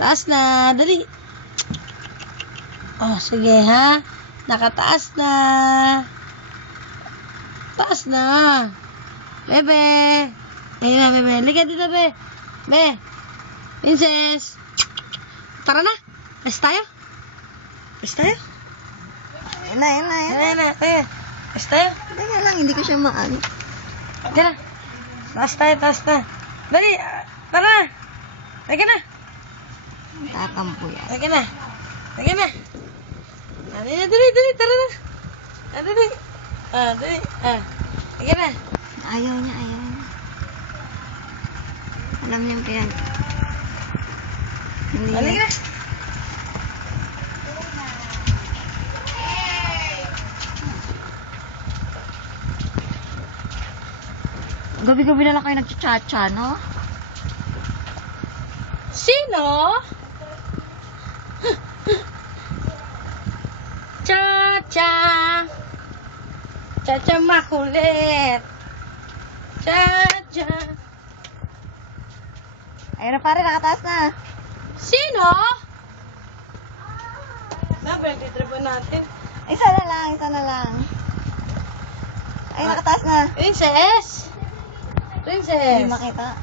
Taas na, dali. Oh, sige ha. Nakataas na. Taas na. Bebe. Ayun na, bebe. Liga dito, be. Be. Princess. Tara na. Alis tayo. Alis tayo. Ayun na. Ayun na. Alis tayo. Teka lang, hindi ko siya maano. Tara. Taas tayo, taas na. Dali. Tara. Liga na. Tatampo yan. Liga na. Liga na. Dali. Tara na. Dali. Dali. Liga na. Ayaw niya. Alam niya pa yan. Hindi Liga niya. na. Gabi-gabi na lang kayo nagchachacha, no? Sino? Cha-cha. Cha-cha makulit. Cha-cha. Ayun na pare, nakataas na. Sino? Sabi, nagtitripan natin. Isa na lang. Ay, nakataas na. Princess. Hindi makita.